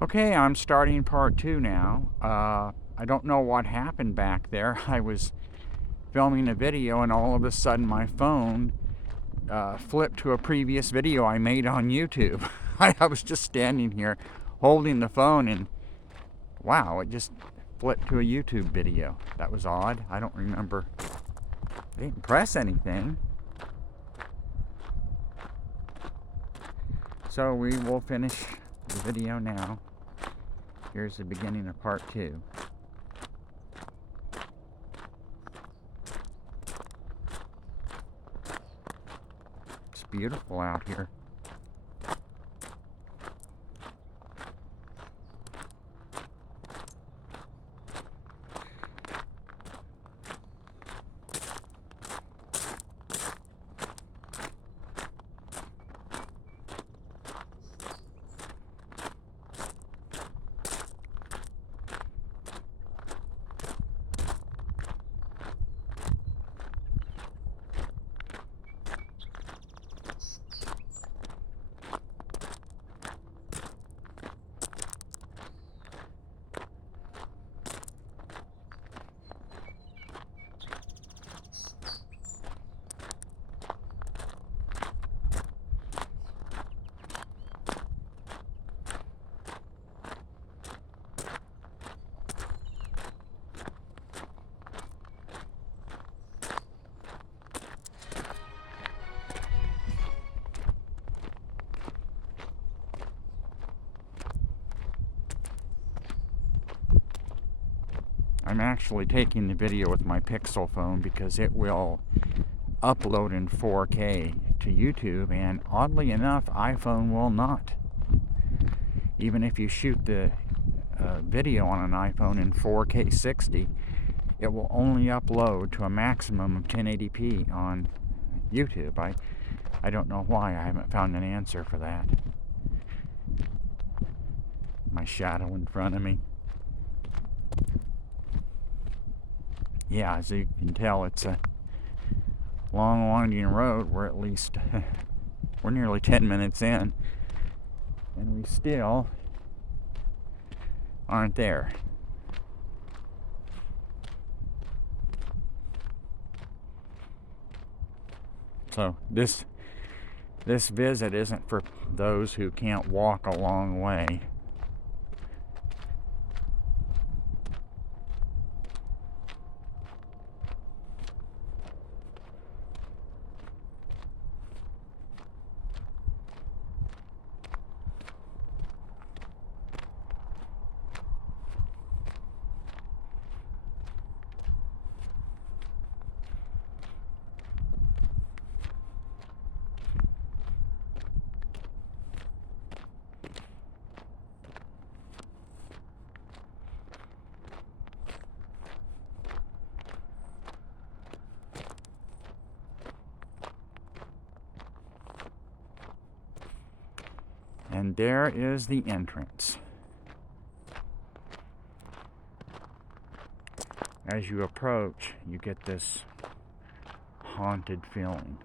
Okay, I'm starting part 2 now. I don't know what happened back there. I was filming a video and all of a sudden my phone flipped to a previous video I made on YouTube. I was just standing here holding the phone and wow, it just flipped to a YouTube video. That was odd. I don't remember. I didn't press anything. So we will finish the video now. Here's the beginning of part 2. It's beautiful out here. I'm actually taking the video with my Pixel phone because it will upload in 4K to YouTube, and oddly enough, iPhone will not. Even if you shoot the video on an iPhone in 4K 60, it will only upload to a maximum of 1080p on YouTube. I don't know why. I haven't found an answer for that. My shadow in front of me. Yeah, as you can tell, it's a long, winding road. We're at least, we're nearly 10 minutes in, and we still aren't there. So this visit isn't for those who can't walk a long way. And there is the entrance. As you approach, you get this haunted feeling.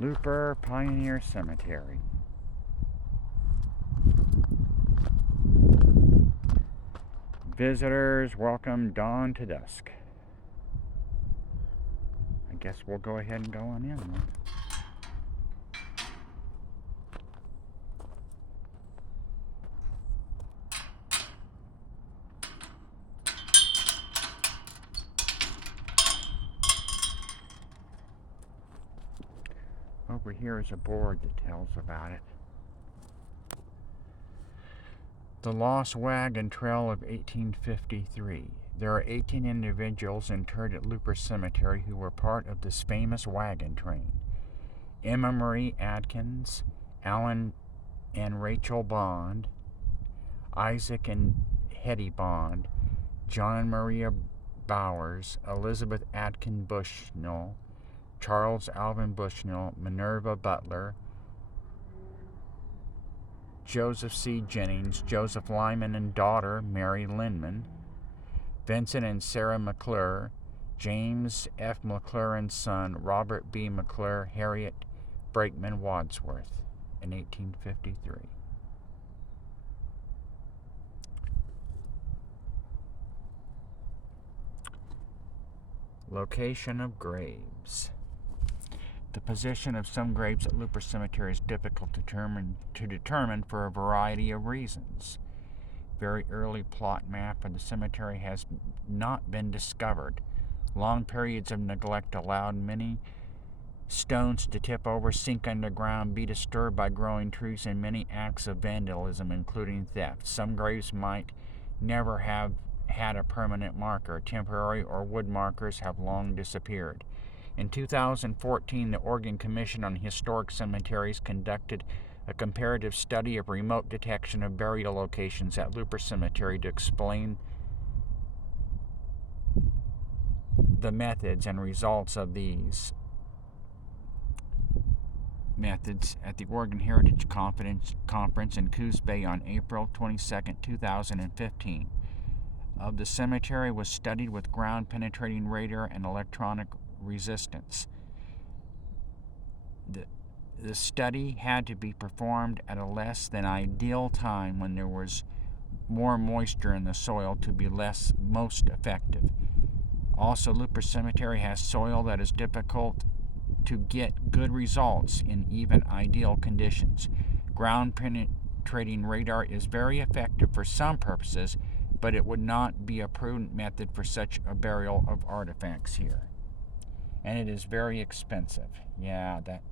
Looper Pioneer Cemetery. Visitors welcome dawn to dusk. I guess we'll go ahead and go on in then. Over here is a board that tells about it. The Lost Wagon Trail of 1853. There are 18 individuals interred at Looper Cemetery who were part of this famous wagon train. Emma Marie Adkins, Alan and Rachel Bond, Isaac and Hetty Bond, John and Maria Bowers, Elizabeth Atkin Bushnell, Charles Alvin Bushnell, Minerva Butler, Joseph C. Jennings, Joseph Lyman and daughter Mary Lindman, Vincent and Sarah McClure, James F. McClure and son, Robert B. McClure, Harriet Brakeman Wadsworth, in 1853. Location of graves. The position of some graves at Looper Cemetery is difficult to determine for a variety of reasons. Very early plot map of the cemetery has not been discovered. Long periods of neglect allowed many stones to tip over, sink underground, be disturbed by growing trees, and many acts of vandalism, including theft. Some graves might never have had a permanent marker. Temporary or wood markers have long disappeared. In 2014, the Oregon Commission on Historic Cemeteries conducted a comparative study of remote detection of burial locations at Looper Cemetery to explain the methods and results of these methods at the Oregon Heritage Conference in Coos Bay on April 22, 2015. Of the cemetery was studied with ground-penetrating radar and electronic resistance. The study had to be performed at a less than ideal time when there was more moisture in the soil to be most effective. Also, Looper Cemetery has soil that is difficult to get good results in even ideal conditions. Ground penetrating radar is very effective for some purposes, but it would not be a prudent method for such a burial of artifacts here. And it is very expensive. Yeah, that.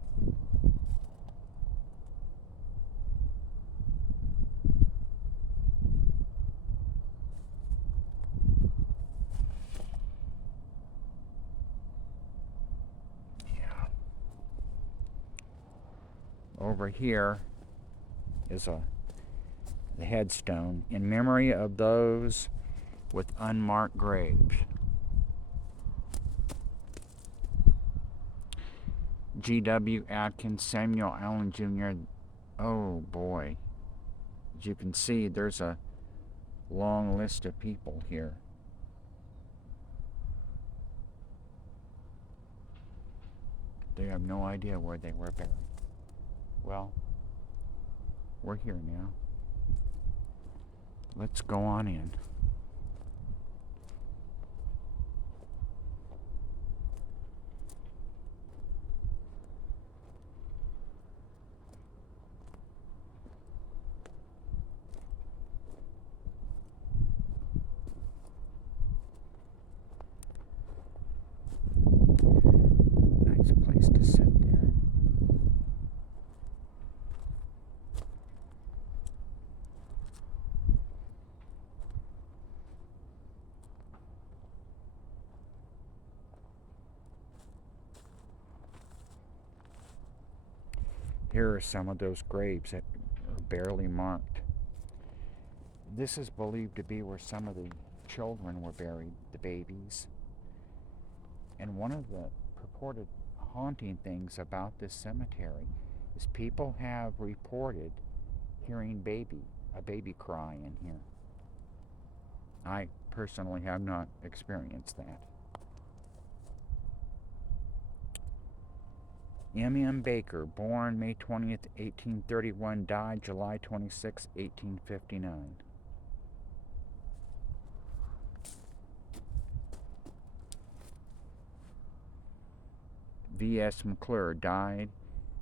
Over here is the headstone in memory of those with unmarked graves. G.W. Atkins, Samuel Allen Jr. Oh boy. As you can see, there's a long list of people here. They have no idea where they were buried. Well, we're here now. Let's go on in. Nice place to sit there. Here are some of those graves that are barely marked. This is believed to be where some of the children were buried, the babies. And one of the purported haunting things about this cemetery is people have reported hearing a baby cry in here. I personally have not experienced that. M.M. Baker, born May 20th, 1831, died July 26, 1859. V.S. McClure, died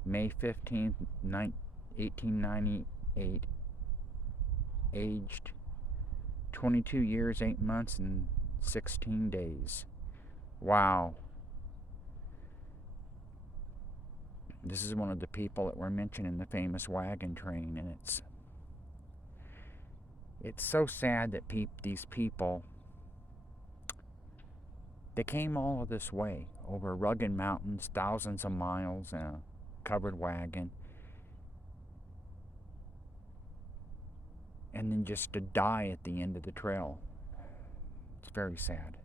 May 15th, 1898, aged 22 years, 8 months, and 16 days. Wow. This is one of the people that were mentioned in the famous wagon train, and it's so sad that these people They came all of this way, over rugged mountains, thousands of miles in a covered wagon, and then just to die at the end of the trail. It's very sad.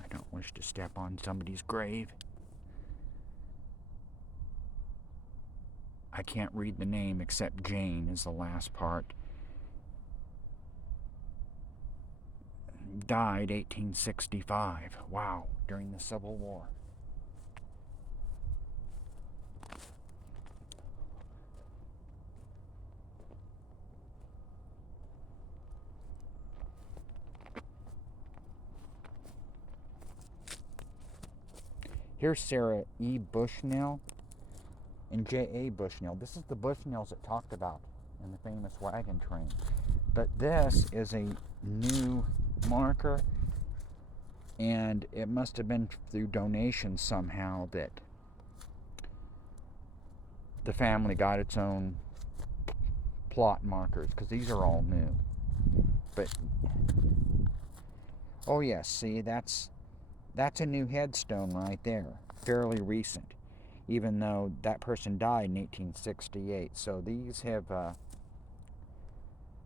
I don't wish to step on somebody's grave. I can't read the name except Jane is the last part. Died 1865. Wow, during the Civil War. Here's Sarah E. Bushnell and J.A. Bushnell. This is the Bushnells that talked about in the famous wagon train. But this is a new marker, and it must have been through donations somehow that the family got its own plot markers, because these are all new. But oh yes, see, that's a new headstone right there, fairly recent, even though that person died in 1868. So these have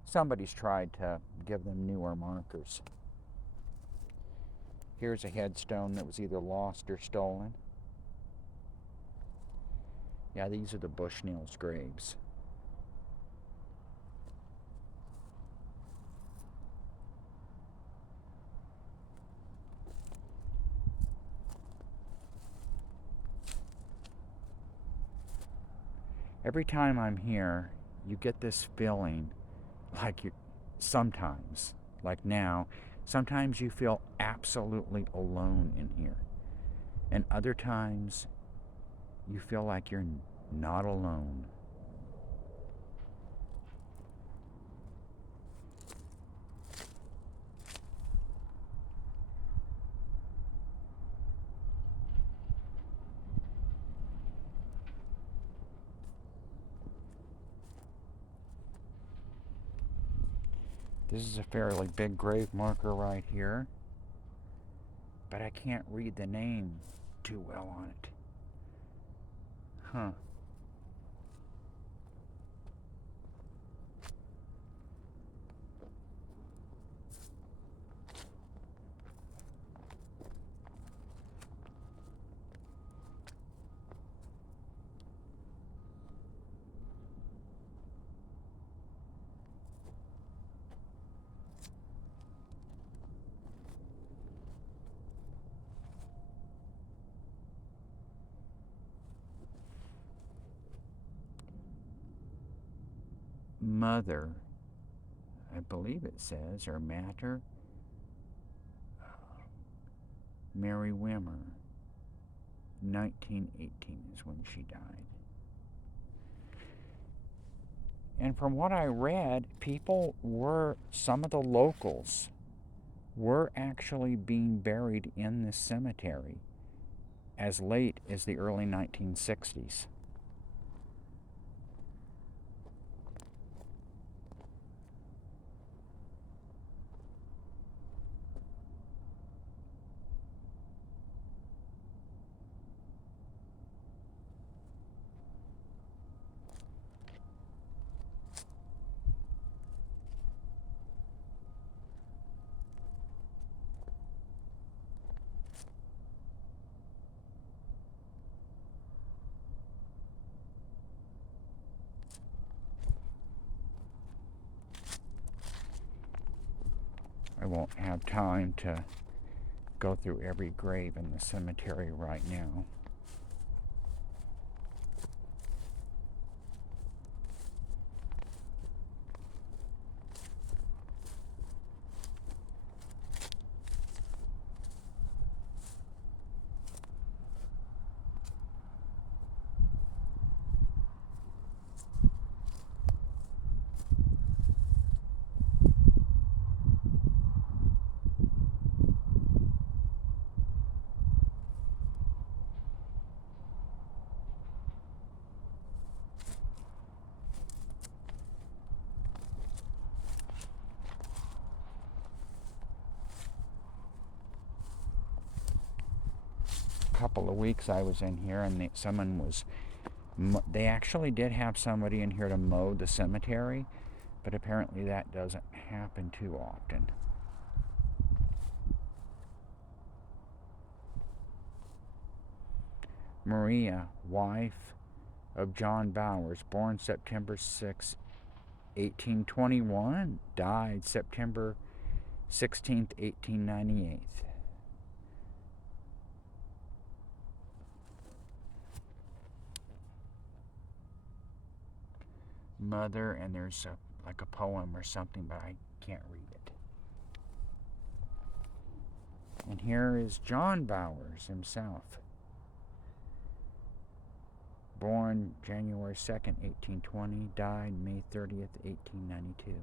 somebody's tried to give them newer markers. Here's a headstone that was either lost or stolen. Yeah, these are the Bushnells' graves. Every time I'm here, you get this feeling like you sometimes, like now, sometimes you feel absolutely alone in here. And other times you feel like you're not alone. This is a fairly big grave marker right here, but I can't read the name too well on it. Huh. Mother, I believe it says, or Matter, Mary Wimmer, 1918 is when she died. And from what I read, some of the locals were actually being buried in this cemetery as late as the early 1960s. I won't have time to go through every grave in the cemetery right now. couple of weeks I was in here, and they actually did have somebody in here to mow the cemetery, but apparently that doesn't happen too often. Maria, wife of John Bowers, born September 6, 1821, died September 16th, 1898. Mother, and there's like a poem or something, but I can't read it. And here is John Bowers himself. Born January 2nd, 1820, died May 30th, 1892.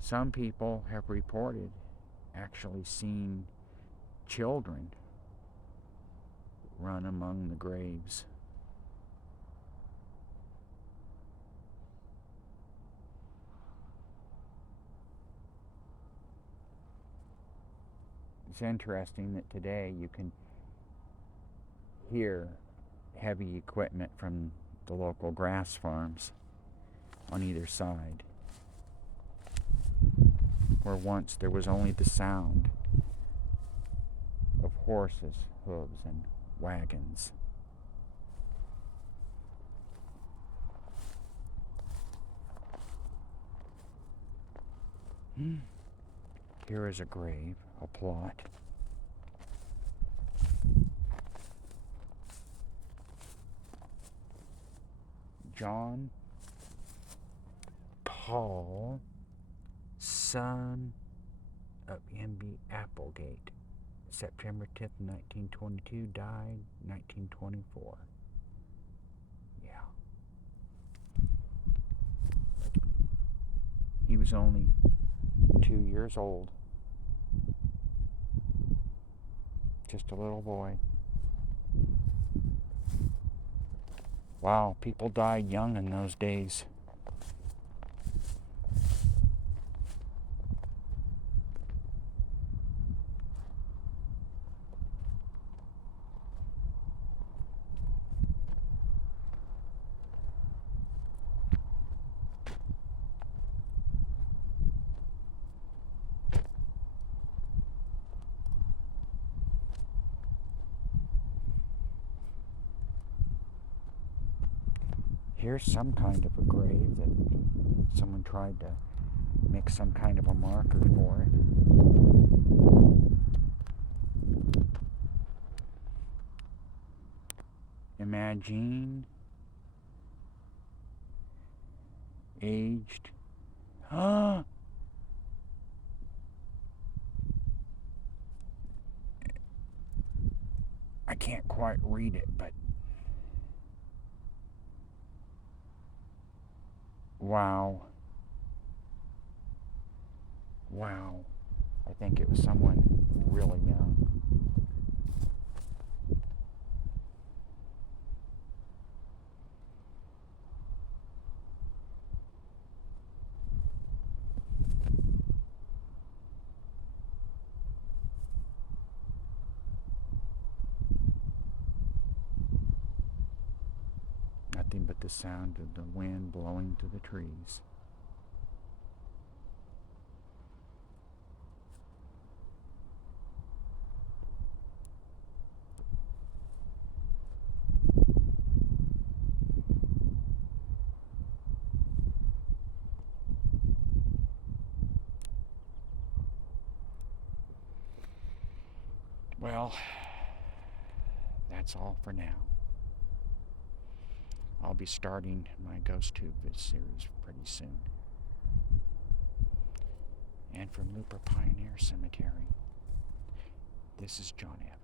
Some people have reported actually seeing children run among the graves. It's interesting that today you can hear heavy equipment from the local grass farms on either side, where once there was only the sound of horses, hooves, and wagons. Here is a grave, a plot. John Paul, son of M.B. Applegate, September 10th, 1922, died 1924. Yeah. He was only 2 years old. Just a little boy. Wow, people died young in those days. Here's some kind of a grave that someone tried to make some kind of a marker for it. Imagine aged. I can't quite read it, but wow. Wow. I think it was someone really young. Nothing but the sound of the wind blowing through the trees. Well, that's all for now. I'll be starting my Ghost Tube series pretty soon. And from Looper Pioneer Cemetery, this is John F.